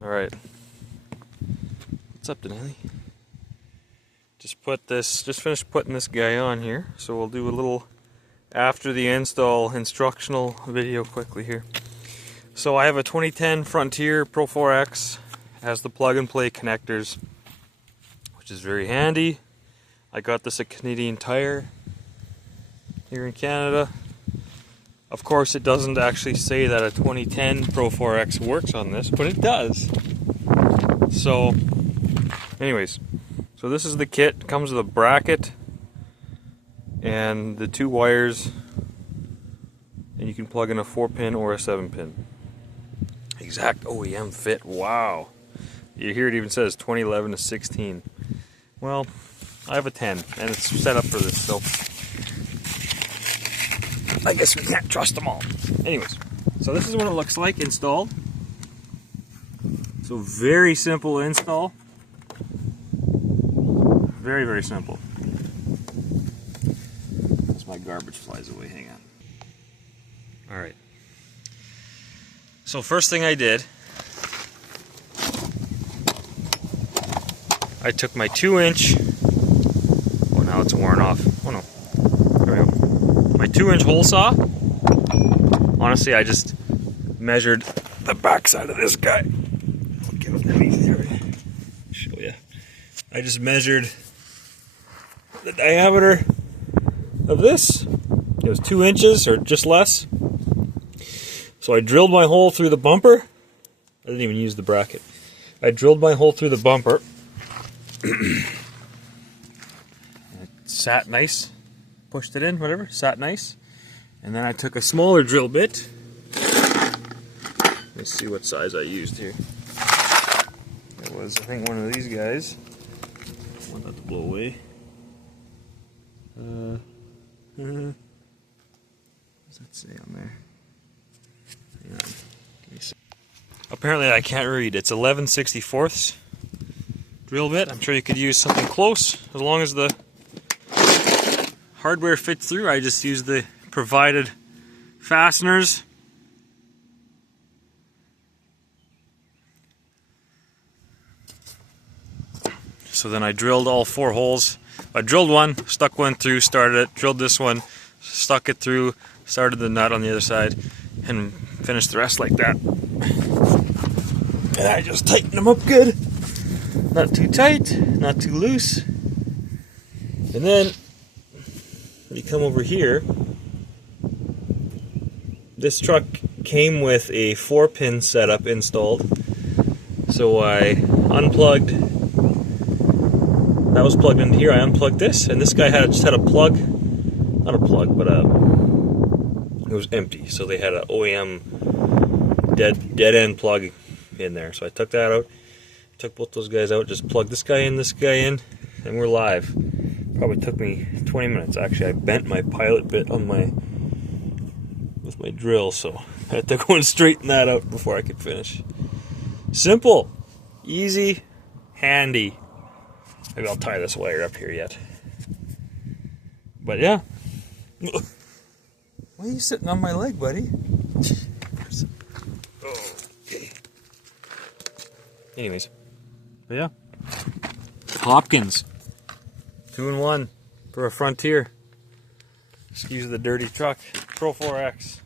Alright. What's up, Denali? Just finished putting this guy on here, so we'll do a little after the install instructional video quickly here. So I have a 2010 Frontier Pro 4X, has the plug and play connectors, which is very handy. I got this at Canadian Tire here in Canada. Of course, it doesn't actually say that a 2010 Pro 4X works on this, but it does. So, anyways, so this is the kit. It comes with a bracket and the two wires, and you can plug in a 4-pin or a 7-pin. Exact OEM fit. Wow. You hear it even says 2011 to 16. Well, I have a 10, and it's set up for this, so I guess we can't trust them all. Anyways, so this is what it looks like installed. So very simple install. Very, very simple. As my garbage flies away, hang on. Alright. So first thing I did, I took my 2-inch, oh now it's worn off, oh no, there we go. My 2-inch hole saw. Honestly, I just measured the backside of this guy. I'll get underneath here, show you. I just measured the diameter of this. It was 2 inches or just less. So I drilled my hole through the bumper. I didn't even use the bracket. I drilled my hole through the bumper. It sat nice. Pushed it in, whatever, sat nice. And then I took a smaller drill bit. Let's see what size I used here. It was, I think, one of these guys. I want that to blow away. What does that say on there? Hang on. Give me a second. Apparently I can't read. It's 11/64 drill bit. I'm sure you could use something close as long as the hardware fits through. I just use the provided fasteners. So then I drilled all 4 holes. I drilled one, stuck one through, started it, drilled this one, stuck it through, started the nut on the other side, and finished the rest like that. And I just tightened them up good. Not too tight, not too loose. And then you come over here. This truck came with a 4-pin setup installed. So I unplugged, that was plugged into here, I unplugged this, and this guy just had a plug, not a plug, but it was empty. So they had an OEM dead end plug in there. So I took that out, took both those guys out, just plugged this guy in, and we're live. Probably took me 20 minutes. Actually, I bent my pilot bit on with my drill, so I had to go and straighten that out before I could finish. Simple, easy, handy. Maybe I'll tie this wire up here yet. But yeah. Why are you sitting on my leg, buddy? Okay. Anyways, but yeah. Hopkins. 2-in-1 for a Frontier. Excuse the dirty truck. Pro 4X.